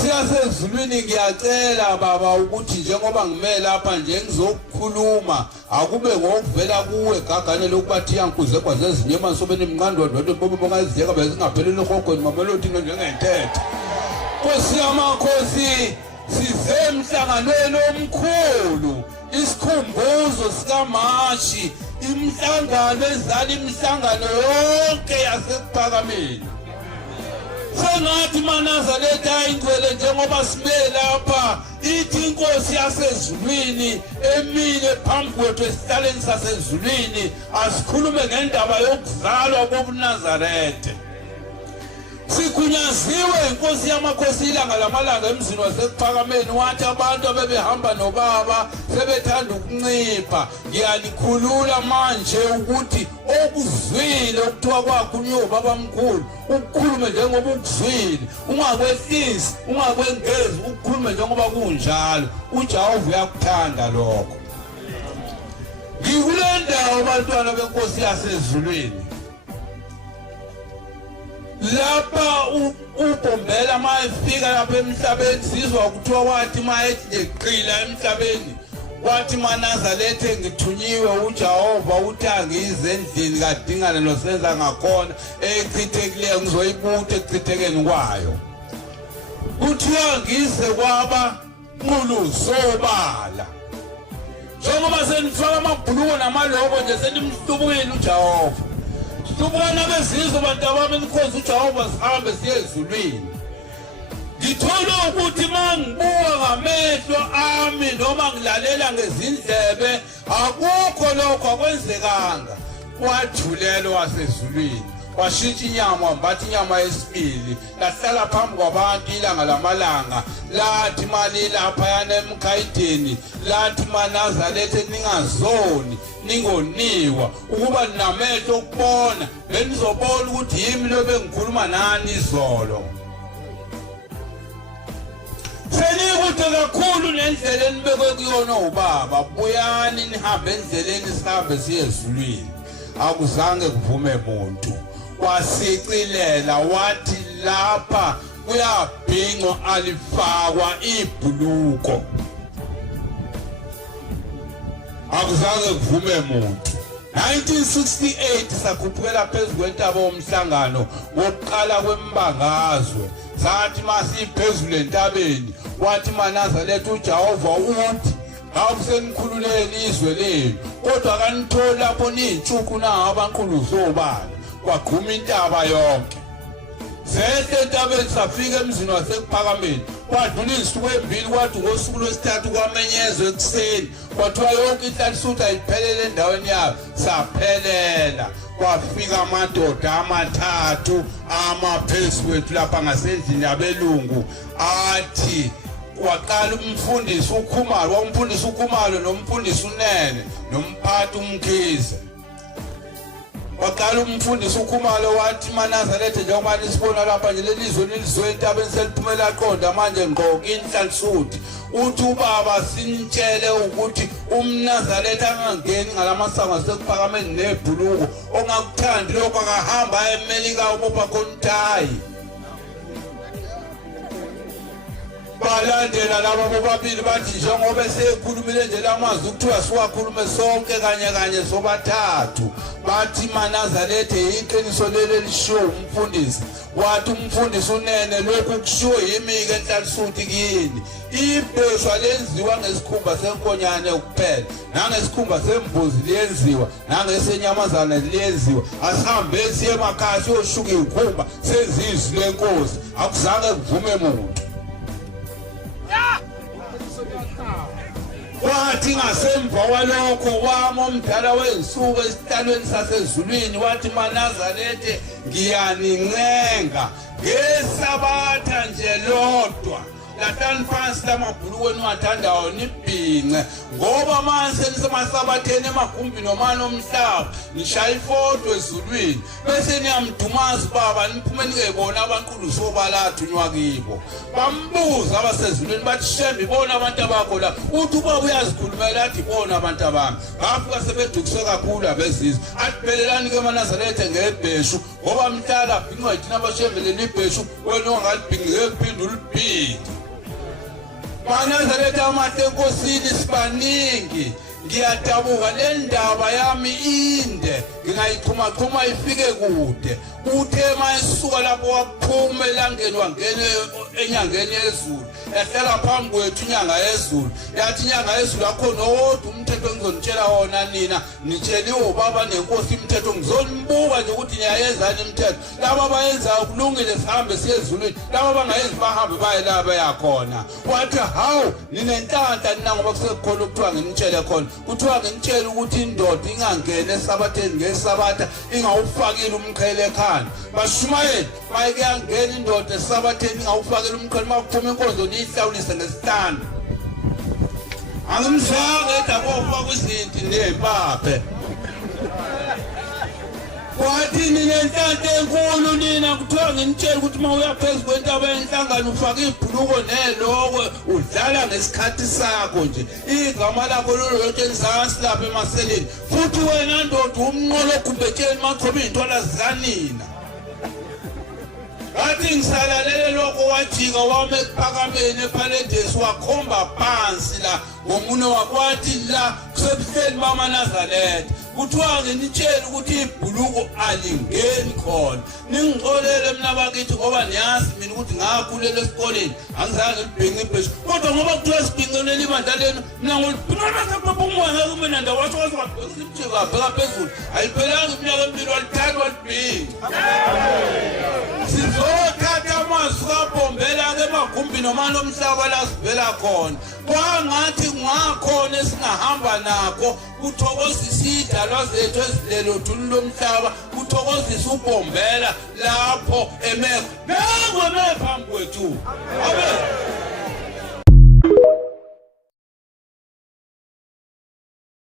Nkosi yasezulwini ngiyacela baba ukuthi njengoba ngimele lapha nje ngizokukhuluma akube ngokuvela kuwe gagane lokubathi yankuze kwazezinye emansobeni emnqando ndodo bobo bongaziyeka bezingaphelele ehogweni mamelodi njengentethe. Nkosi yamakhosi size emhlanganweni omkhulu isikhumbuzo sikaMashi imihlangano ezala imihlangano yonke yasekuphakameni. Sengathi maNazaretha ayingcwele njengoba sibe lapha ithi inkosi yasezulwini emile phambi kwethu esihlaleni sasezulwini asikhulume ngendaba yokuzalwa kobuNazaretha. Sigunyaziwe inkosi yamakhosi ilanga lamalanga emzini wasekuphakameni wathi abantu abebehamba nobaba sebethanda ukuncipha. Ngiyalikhulula manje ukuthi okuzwile ukuthiwa kwakho unyobaba mkhulu ukukhulume njengoba ukuzwile, ungakwehlisi ungakwengezi ukukhulume njengoba kunjalo. uJehova uyakuthanda lokho. Ngikule ndawo abantwana benkosi yasezulwini lapha uBombela mayefika lapha emhlabeni sizwa ukuthiwa wathi mayeqila emhlabeni wathi maNazaretha ngithunyiwe uJehova uthi angize endlini kadingana nosenza ngakhona echithekileyo ngizoyibuta ekuchithekeni kwayo. Kuthiwa ngize kwaba nqulu sobala njengoba senifaka amabhuluko namaloko nje senimhlubukile uJehova. Hlubukana bezizwe bantu abami nikhonza uJehova sihambe siye ezulwini. Ngithola ukuthi mangibuka ngamehlo ami noma ngilalela ngezindlebe akukho lokho akwenzekanga. Wathulelo wasezulwini washintsha inyama wambatha inyama yesibili lahlala phambi kwabantu ilanga lamalanga lathi mali lapha yana emkhayideni lathi maNazaretha ningazoni ningoniwa ukuba namehlo ukubona benizobona ukuthi yimi lo bengikhuluma nani izolo. Senikude kakhulu nendlela enibekwe kuyona ubaba. Buyani nihambe endleleni sihambe siye ezulwini. Akuzange kuvume umuntu. Wasicilela wathi lapha kuyabhinqwa alifakwa ibhuluko. Akuzange kuvume umuntu. 1968 sakhuphukela phezulu kwentaba omhlangano wokuqala kwembangazwe. Sathi masiphezulu entabeni wathi maNazaretha uJehova uthi awusenikhululeni izwe lenu kodwa kanitholi lapho nintshuku nabanqulu sobala kwagquma intaba yonke. Zehle entabeni safika emzini wasekuphakameni kwadlula izinsuku ezimbili kwathi ngosuku lwesithathu kwamenyezwe ekuseni kwathiwa yonke inhlanhlatho ayiphelele endaweni yayo saphelela. Kwafika amadoda amathathu amaphezu kwethu lapha ngasendlini yabelungu athi waqala umfundisi uKhumalo umfundisi uKhumalo nomfundisi uNene nomphathi uMkhize. Waqala umfundisi uKhumalo wathi maNazaretha njengoba nisibona lapha nje lelizwe nilizwe entabeni seliphumela qonda manje ngqoka inhlanhlatho uthi ubaba sinitshele ukuthi umNazaretha angangeni ngalamasango asekuphakameni nebhuluko ongakuthandi lokho akahamba eMelika ubopha kontayi. Balandela laba bobabili bathi njengoba esekhulumile nje lamazwi ukuthiwa siwakhulume sonke kanye sobathathu. Bathi maNazaretha iqiniso leli lishiwo umfundisi. Wathi umfundisi uNene lokhu kushiwo yimi-ke enhlanhlatho kini. Ibheswa lenziwa ngesikhumba senkonyane kuphela nangesikhumba sembuzi liyenziwa nangesenyamazana liyenziwa. Asihambe siye emakhaya siyoshuka izikhumba sezizwi lenkosi. Akuzange kuvume umuntu. Wathi ngasemva kwalokho wami omdala wensuku esihlalweni sasezulwini wathi maNazaretha ngiyanincenga ngesabatha nje lodwa lahlani phansi lamabhuluko eniwathandayo nibhince ngoba manje senisemasabhatheni emagumbini nomani omhlaba nishaya ifoto ezulwini bese niyamdumaza ubaba niphume nikebona abanqulu sobala athunywa kibo. Bambuza abasezulwini bathi shembe ibona abantu abakho la uthi ubaba uyazikhulumela athi ibona abantu abami. Bafika sebedukiswe kakhulu abezizwe athi phelelani ke maNazaretha ngebheshu ngoba mhlala bhinqa thina abashembeleni ibheshu wena ongalibhingeke kuphinde ulibhide. MaNazaretha amahle enkosini sibaningi. Ngiyadabuka le ndaba yami inde ngingayichuma ifike kude. Uthe mayisuka lapho waphuma elangeni wangena enyangeni yezulu. Yahlala phambi kwethu inyanga yezulu. Yathi inyanga yezulu akhona wodwa umthetho engizonitshela wona nina. Nitsheliwe ubaba nenkosi imithetho ngizonibuka nje ukuthi niyayenzani imithetho. Laba abayenza ukulungile sihambe siye ezulwini. Laba abangayenzi bahambe baye la beyakhona. Wathi hawu ninenhlanhla nina ngoba kusekhona ukuthiwa nginitshele khona. Kuthiwa nginitshela ukuthi indoda ingangena esabatheni ngesabatha ingawufakile umqhele ekhanda. Bashumayeli bayike yangena indoda esabatheni ingawufakile umqhele makuphuma inkonzo niyihlawulise ngesihlanu. Angimzange edabofa kwizinti nezipaphe. Kwathi ninenhlanhla enkulu nina kuthiwa nginitshela ukuthi uma uya phezu kwentaba yenhlangano ufake ibhuluko nelokwe udlala ngesikhathi sakho nje. Igama lakho lolothe enzansi lapha emaseleni. Futhi wena ndoda umnqolo ogumbetsheni maqhoba izintwala zanina. Ngathi ngisalalele lokho wajika wame ekuphakameni ephaledesi wakhomba phansi la ngomunwe wakwathi la kusebuhleni bamaNazaretha. Kuthiwa nginitshela ukuthi ibhuluko alingeni khona. Ningixolele mina bakithi ngoba niyazi mina ukuthi ngakhulela esikoleni angizange libhinqe ibheshu. Kodwa ngoba kuthiwa sibhinqelele ibandla lenu mina ngolibhinqela sapha umoya kumina ndawo washo wasimjika bheka phezulu. Ayiphelanga iminyaka emibili walithatha walibhinqa. Sizothatha amazwi kaBhombela-ke emagumbini noma nomhlaba la sivela khona. Kwangathi ngakhona esingahamba nakho kuthokozisa idalwa zethu ezilelo thulu lomhlaba kuthokozisa uBhombela lapho emeko phambi kwethu.